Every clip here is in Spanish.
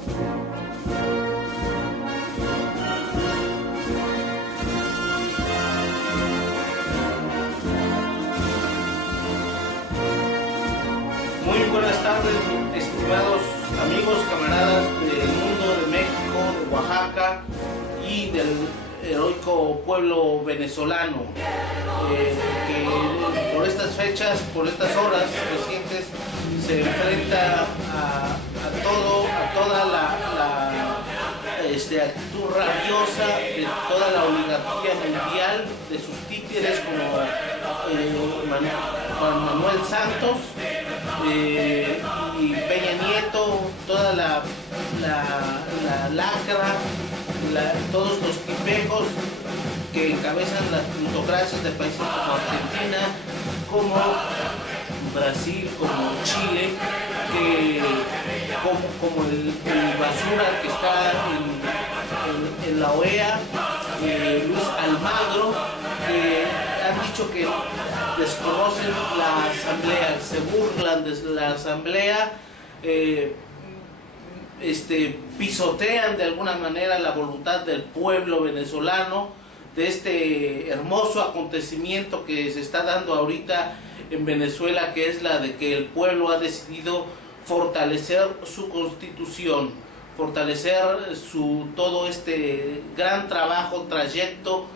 Muy buenas tardes, estimados amigos, camaradas del mundo, de México, de Oaxaca y del heroico pueblo venezolano, que por estas fechas, por estas horas recientes, se enfrenta a toda la actitud rabiosa de toda la oligarquía mundial, de sus títeres como Juan Manuel Santos y Peña Nieto, toda la lacra, todos los tipejos que encabezan las plutocracias de países como Argentina, como Brasil, como Chile, como el basura que está en la OEA, Luis Almagro, que han dicho que desconocen la asamblea, se burlan de la asamblea, pisotean de alguna manera la voluntad del pueblo venezolano, de este hermoso acontecimiento que se está dando ahorita en Venezuela, que es la de que el pueblo ha decidido fortalecer su constitución, fortalecer todo este gran trabajo, trayecto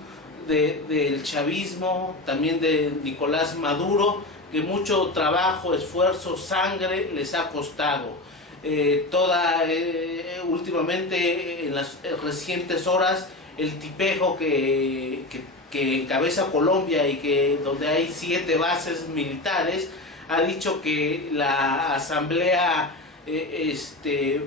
del chavismo, también de Nicolás Maduro, que mucho trabajo, esfuerzo, sangre les ha costado. Últimamente, en las recientes horas, el tipejo que encabeza Colombia y donde hay 7 bases militares, ha dicho que la asamblea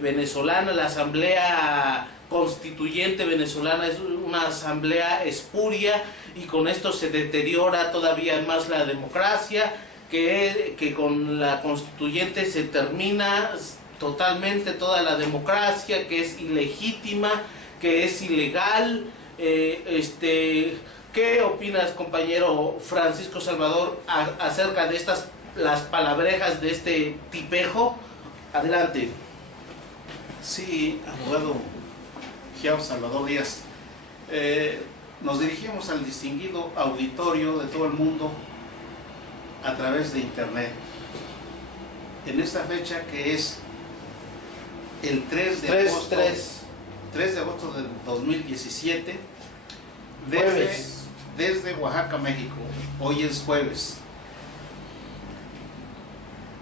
venezolana, la asamblea constituyente venezolana, es una asamblea espuria, y con esto se deteriora todavía más la democracia, que con la constituyente se termina totalmente toda la democracia, que es ilegítima, que es ilegal. ¿Qué opinas, compañero Francisco Salvador, acerca de las palabrejas de este tipejo? Adelante. Sí, abogado Giao Salvador Díaz. Nos dirigimos al distinguido auditorio de todo el mundo a través de internet. En esta fecha, que es el 3 de agosto del 2017, desde Oaxaca, México. Hoy es jueves.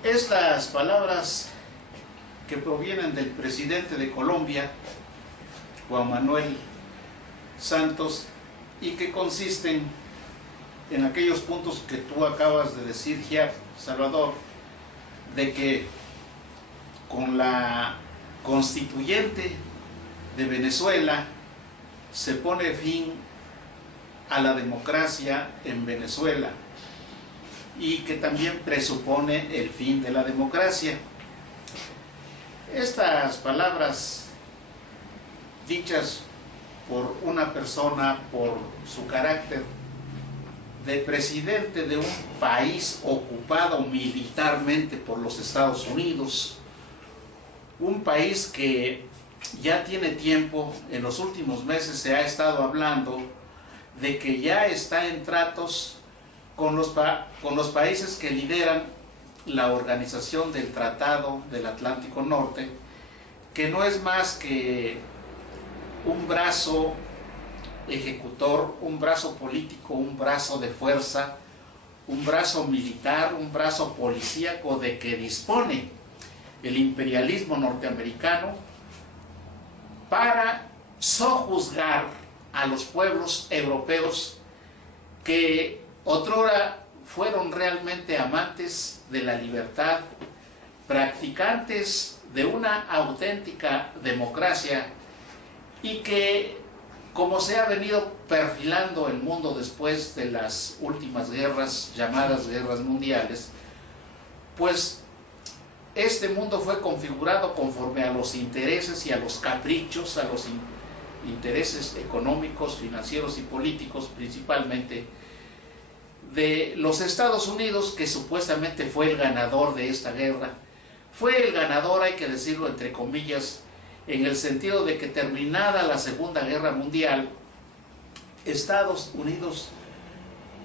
Estas palabras que provienen del presidente de Colombia, Juan Manuel Santos, y que consisten en aquellos puntos que tú acabas de decir, Giao Salvador, de que con la constituyente de Venezuela se pone fin a la democracia en Venezuela, y que también presupone el fin de la democracia. Estas palabras, dichas por una persona, por su carácter de presidente de un país ocupado militarmente por los Estados Unidos, un país que ya tiene tiempo, en los últimos meses se ha estado hablando de que ya está en tratos con los países que lideran la organización del Tratado del Atlántico Norte, que no es más que un brazo ejecutor, un brazo político, un brazo de fuerza, un brazo militar, un brazo policíaco de que dispone el imperialismo norteamericano para sojuzgar a los pueblos europeos que otrora fueron realmente amantes de la libertad, practicantes de una auténtica democracia, y que, como se ha venido perfilando el mundo después de las últimas guerras, llamadas guerras mundiales, pues este mundo fue configurado conforme a los intereses y a los caprichos, a los intereses económicos, financieros y políticos, principalmente de los Estados Unidos, que supuestamente fue el ganador de esta guerra. Fue el ganador, hay que decirlo entre comillas, en el sentido de que terminada la Segunda Guerra Mundial, Estados Unidos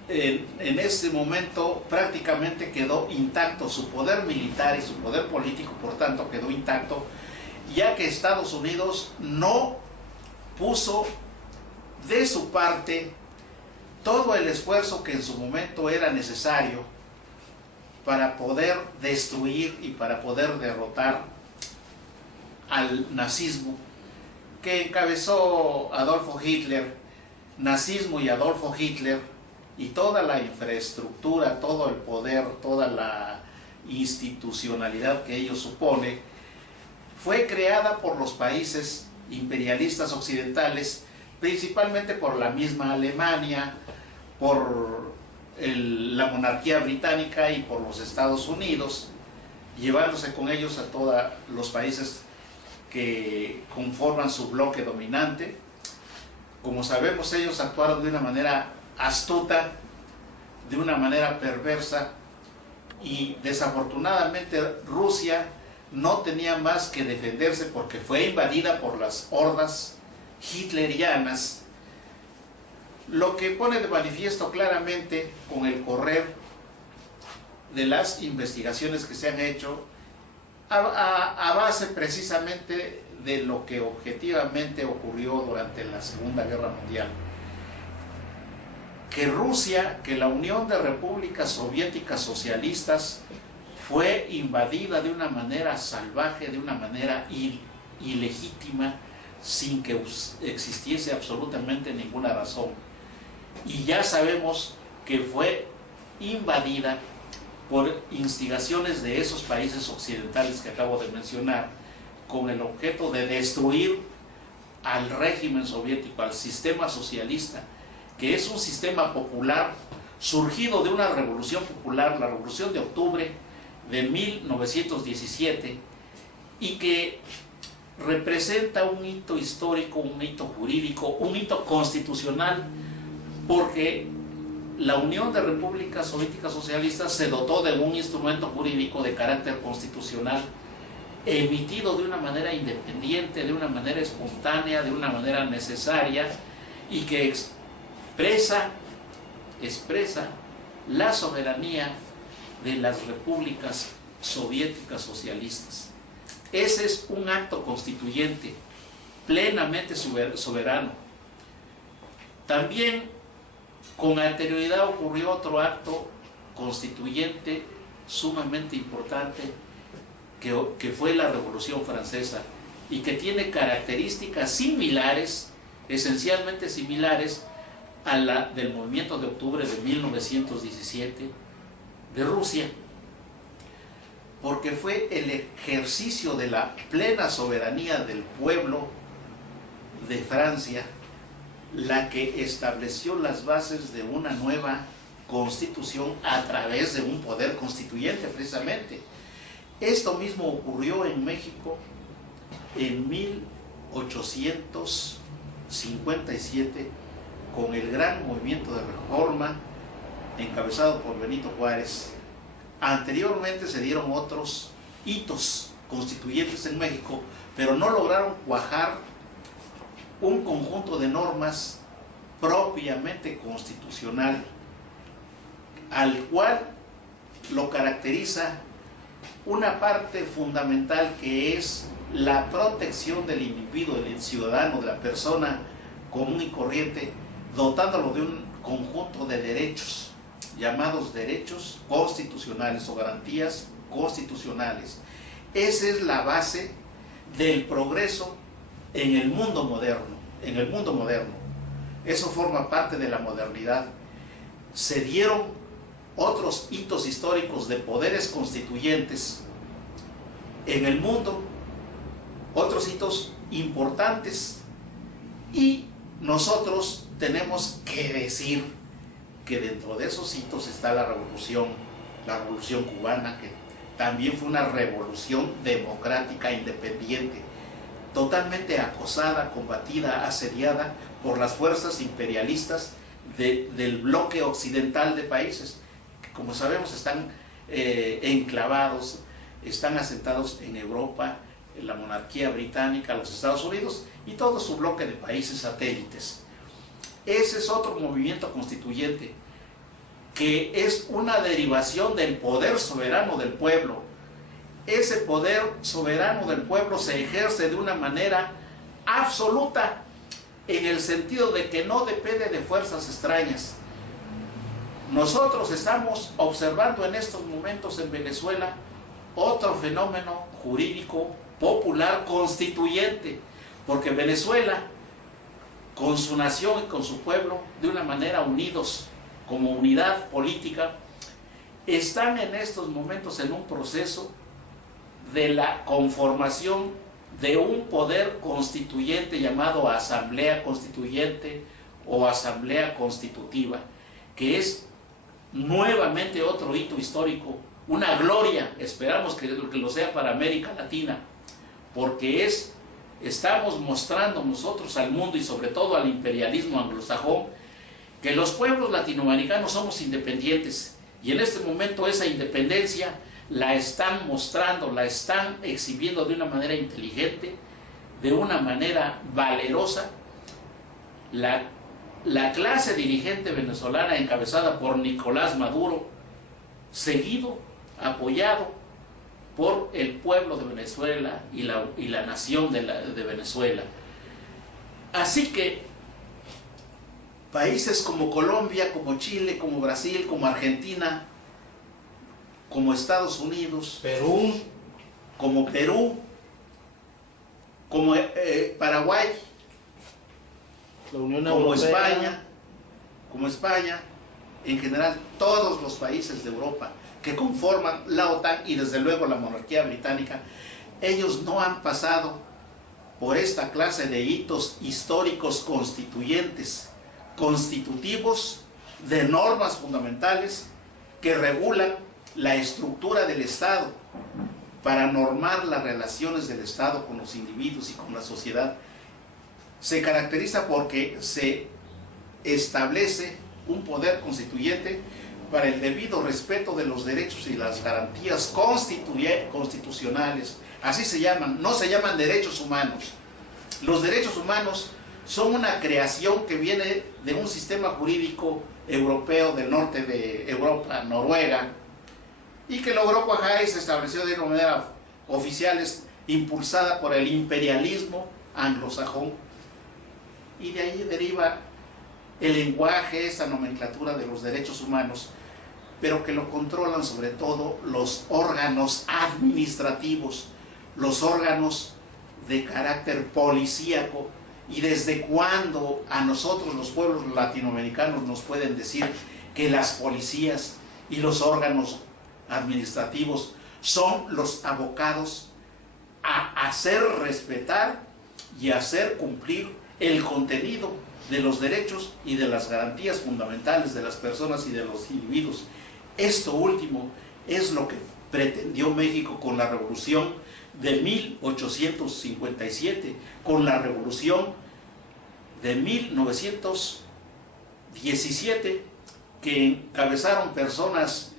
en ese momento prácticamente quedó intacto, su poder militar y su poder político, por tanto, quedó intacto, ya que Estados Unidos no puso de su parte todo el esfuerzo que en su momento era necesario para poder destruir y para poder derrotar al nazismo que encabezó Adolfo Hitler. Nazismo y Adolfo Hitler y toda la infraestructura, todo el poder, toda la institucionalidad que ello supone, fue creada por los países imperialistas occidentales, principalmente por la misma Alemania, por la monarquía británica y por los Estados Unidos, llevándose con ellos a todos los países que conforman su bloque dominante. Como sabemos, ellos actuaron de una manera astuta, de una manera perversa, y desafortunadamente Rusia no tenía más que defenderse porque fue invadida por las hordas hitlerianas, lo que pone de manifiesto claramente con el correr de las investigaciones que se han hecho a base precisamente de lo que objetivamente ocurrió durante la Segunda Guerra Mundial. Que Rusia, que la Unión de Repúblicas Soviéticas Socialistas fue invadida de una manera salvaje, de una manera ilegítima, sin que existiese absolutamente ninguna razón. Y ya sabemos que fue invadida por instigaciones de esos países occidentales que acabo de mencionar, con el objeto de destruir al régimen soviético, al sistema socialista, que es un sistema popular surgido de una revolución popular, la Revolución de Octubre de 1917, y que representa un hito histórico, un hito jurídico, un hito constitucional, porque la Unión de Repúblicas Soviéticas Socialistas se dotó de un instrumento jurídico de carácter constitucional, emitido de una manera independiente, de una manera espontánea, de una manera necesaria, y que expresa la soberanía de las repúblicas soviéticas socialistas. Ese es un acto constituyente plenamente soberano. También con anterioridad ocurrió otro acto constituyente sumamente importante, que fue la Revolución Francesa, y que tiene características similares, esencialmente similares a la del movimiento de octubre de 1917 de Rusia, porque fue el ejercicio de la plena soberanía del pueblo de Francia la que estableció las bases de una nueva constitución a través de un poder constituyente, precisamente. Esto mismo ocurrió en México en 1857 con el gran movimiento de reforma encabezado por Benito Juárez. Anteriormente se dieron otros hitos constituyentes en México, pero no lograron cuajar un conjunto de normas propiamente constitucional, al cual lo caracteriza una parte fundamental, que es la protección del individuo, del ciudadano, de la persona común y corriente, dotándolo de un conjunto de derechos llamados derechos constitucionales o garantías constitucionales. Esa es la base del progreso en el mundo moderno. Eso forma parte de la modernidad. Se dieron otros hitos históricos de poderes constituyentes en el mundo, otros hitos importantes, y nosotros tenemos que decir que dentro de esos hitos está la revolución cubana, que también fue una revolución democrática independiente, totalmente acosada, combatida, asediada por las fuerzas imperialistas del bloque occidental de países, que, como sabemos, están enclavados, están asentados en Europa, la monarquía británica, los Estados Unidos y todo su bloque de países satélites. Ese es otro movimiento constituyente que es una derivación del poder soberano del pueblo. Ese poder soberano del pueblo se ejerce de una manera absoluta, en el sentido de que no depende de fuerzas extrañas. Nosotros estamos observando en estos momentos en Venezuela otro fenómeno jurídico popular constituyente, porque Venezuela, con su nación y con su pueblo, de una manera unidos como unidad política, están en estos momentos en un proceso de la conformación de un poder constituyente llamado Asamblea Constituyente o Asamblea Constitutiva, que es nuevamente otro hito histórico, una gloria, esperamos que lo sea para América Latina, porque estamos mostrando nosotros al mundo y sobre todo al imperialismo anglosajón que los pueblos latinoamericanos somos independientes, y en este momento esa independencia la están mostrando, la están exhibiendo de una manera inteligente, de una manera valerosa. La clase dirigente venezolana encabezada por Nicolás Maduro, seguido, apoyado por el pueblo de Venezuela y la nación de Venezuela. Así que países como Colombia, como Chile, como Brasil, como Argentina, como Estados Unidos, Perú, como Paraguay, la Unión como Europea, España, en general todos los países de Europa que conforman la OTAN y desde luego la monarquía británica, ellos no han pasado por esta clase de hitos históricos constituyentes, constitutivos de normas fundamentales que regulan la estructura del Estado para normar las relaciones del Estado con los individuos y con la sociedad. Se caracteriza porque se establece un poder constituyente para el debido respeto de los derechos y las garantías constitucionales. Así se llaman, no se llaman derechos humanos. Los derechos humanos son una creación que viene de un sistema jurídico europeo del norte de Europa, Noruega, y que logró cuajar y se estableció de una manera oficial, impulsada por el imperialismo anglosajón, y de ahí deriva el lenguaje, esa nomenclatura de los derechos humanos, pero que lo controlan sobre todo los órganos administrativos, los órganos de carácter policíaco. ¿Y desde cuándo a nosotros los pueblos latinoamericanos nos pueden decir que las policías y los órganos administrativos son los abocados a hacer respetar y hacer cumplir el contenido de los derechos y de las garantías fundamentales de las personas y de los individuos? Esto último es lo que pretendió México con la revolución de 1857, con la revolución de 1917, que encabezaron personas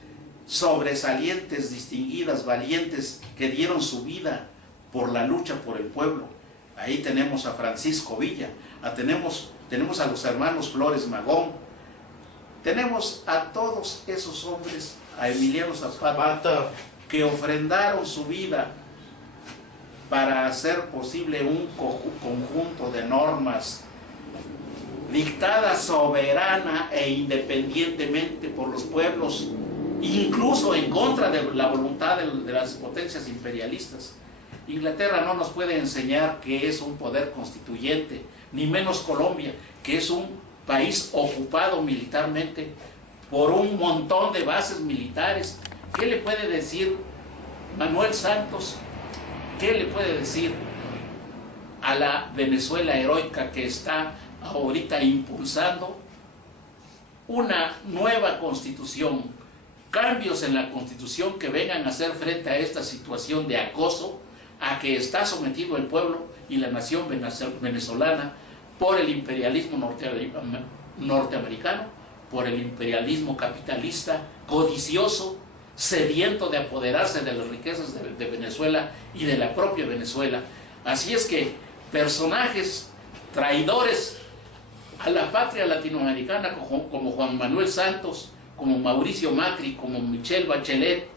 sobresalientes, distinguidas, valientes, que dieron su vida por la lucha por el pueblo. Ahí tenemos a Francisco Villa, tenemos a los hermanos Flores Magón, tenemos a todos esos hombres, a Emiliano Zapata, que ofrendaron su vida para hacer posible un conjunto de normas dictadas soberana e independientemente por los pueblos, incluso en contra de la voluntad de las potencias imperialistas. Inglaterra no nos puede enseñar que es un poder constituyente, ni menos Colombia, que es un país ocupado militarmente por un montón de bases militares. ¿Qué le puede decir Manuel Santos? ¿Qué le puede decir a la Venezuela heroica que está ahorita impulsando una nueva constitución, cambios en la constitución que vengan a hacer frente a esta situación de acoso a que está sometido el pueblo y la nación venezolana por el imperialismo norteamericano, por el imperialismo capitalista, codicioso, sediento de apoderarse de las riquezas de Venezuela y de la propia Venezuela. Así es que personajes traidores a la patria latinoamericana como Juan Manuel Santos, como Mauricio Macri, como Michelle Bachelet,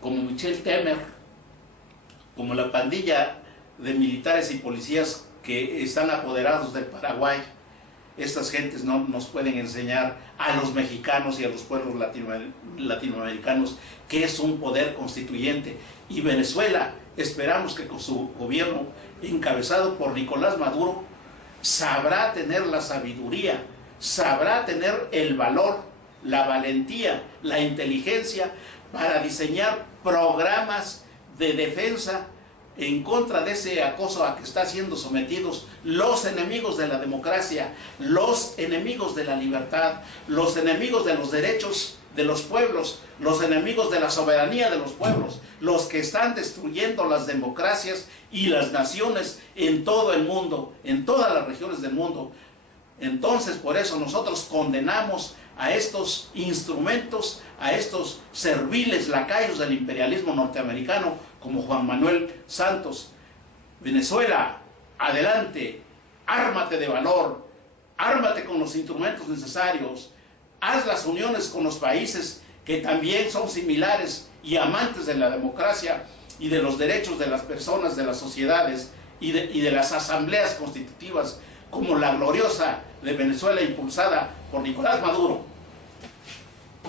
como Michel Temer, como la pandilla de militares y policías que están apoderados del Paraguay. Estas gentes no nos pueden enseñar a los mexicanos y a los pueblos latinoamericanos qué es un poder constituyente. Y Venezuela, esperamos que con su gobierno encabezado por Nicolás Maduro, sabrá tener la sabiduría, sabrá tener el valor, la valentía, la inteligencia para diseñar programas de defensa en contra de ese acoso a que están siendo sometidos los enemigos de la democracia, los enemigos de la libertad, los enemigos de los derechos de los pueblos, los enemigos de la soberanía de los pueblos, los que están destruyendo las democracias y las naciones en todo el mundo, en todas las regiones del mundo. Entonces, por eso nosotros condenamos a estos instrumentos, a estos serviles lacayos del imperialismo norteamericano, como Juan Manuel Santos. Venezuela, adelante, ármate de valor, ármate con los instrumentos necesarios, haz las uniones con los países que también son similares y amantes de la democracia y de los derechos de las personas, de las sociedades y de las asambleas constitutivas, como la gloriosa de Venezuela impulsada por Nicolás Maduro.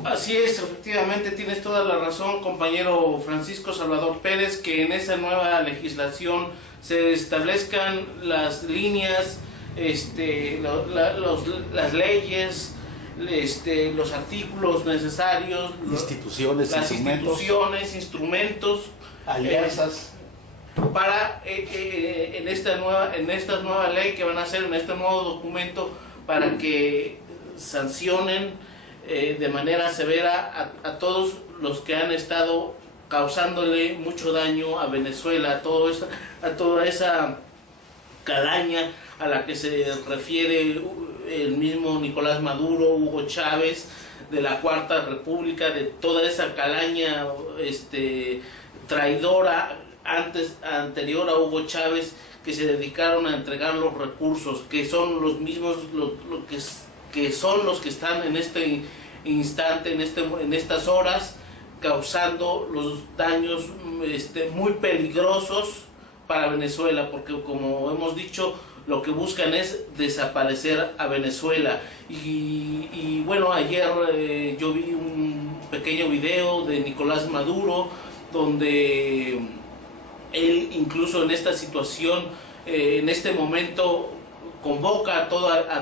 Así es, efectivamente tienes toda la razón, compañero Francisco Salvador Pérez, que en esa nueva legislación se establezcan las líneas, las leyes, los artículos necesarios, las instrumentos, alianzas, para en esta nueva ley que van a hacer, en este nuevo documento, para que sancionen de manera severa a todos los que han estado causándole mucho daño a Venezuela, a toda esa calaña a la que se refiere el mismo Nicolás Maduro, Hugo Chávez, de la Cuarta República, de toda esa calaña traidora anterior a Hugo Chávez, que se dedicaron a entregar los recursos, que son los mismos que son los que están en este instante, en estas horas, causando los daños muy peligrosos para Venezuela, porque como hemos dicho, lo que buscan es desaparecer a Venezuela. Y bueno, ayer yo vi un pequeño video de Nicolás Maduro, donde él incluso en esta situación, en este momento, convoca a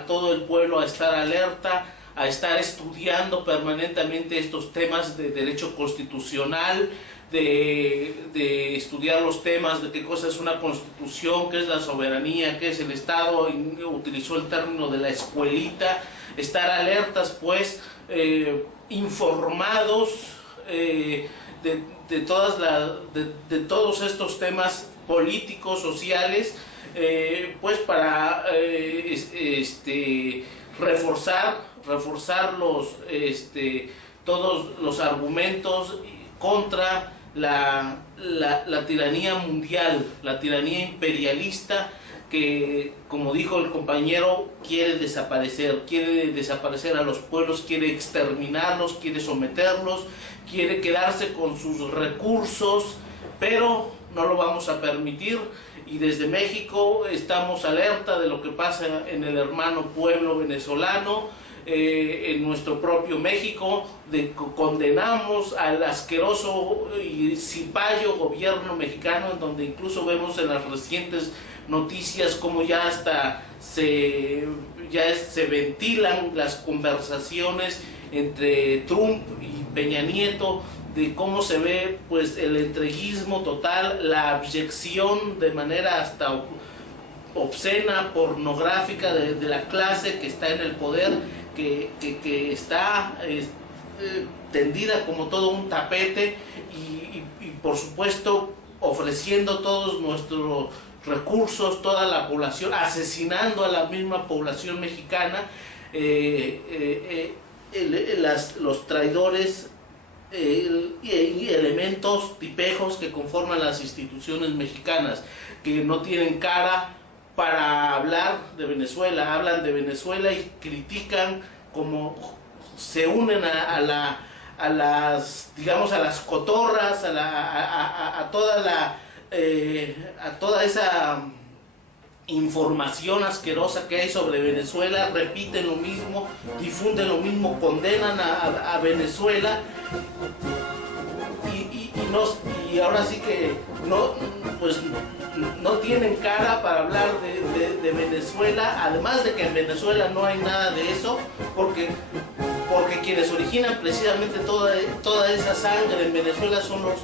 todo el pueblo a estar alerta, a estar estudiando permanentemente estos temas de derecho constitucional, de estudiar los temas de qué cosa es una constitución, qué es la soberanía, qué es el Estado. Utilizó el término de la escuelita, estar alertas, pues, informados de todos estos temas políticos, sociales, pues para reforzar todos los argumentos contra la tiranía mundial, la tiranía imperialista, que, como dijo el compañero, quiere desaparecer a los pueblos, quiere exterminarlos, quiere someterlos, quiere quedarse con sus recursos, pero no lo vamos a permitir. Y desde México estamos alerta de lo que pasa en el hermano pueblo venezolano, en nuestro propio México. Condenamos al asqueroso y cipayo gobierno mexicano, en donde incluso vemos en las recientes noticias como ya se ventilan las conversaciones entre Trump y Peña Nieto, de cómo se ve, pues, el entreguismo total, la abyección de manera hasta obscena, pornográfica de la clase que está en el poder, que está tendida como todo un tapete y por supuesto ofreciendo todos nuestros recursos, toda la población, asesinando a la misma población mexicana. Los traidores y elementos, tipejos que conforman las instituciones mexicanas, que no tienen cara para hablar de Venezuela, hablan de Venezuela y critican como se unen a las, digamos, a las cotorras, a toda esa información asquerosa que hay sobre Venezuela, repiten lo mismo, difunden lo mismo, condenan a Venezuela y ahora sí que no tienen cara para hablar de Venezuela, además de que en Venezuela no hay nada de eso, porque quienes originan precisamente toda esa sangre en Venezuela son los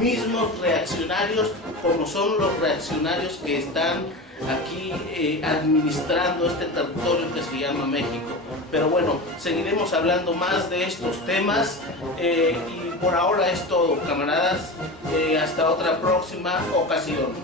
mismos reaccionarios, como son los reaccionarios que están aquí administrando este territorio que se llama México. Pero bueno, seguiremos hablando más de estos temas y por ahora es todo, camaradas. Hasta otra próxima ocasión.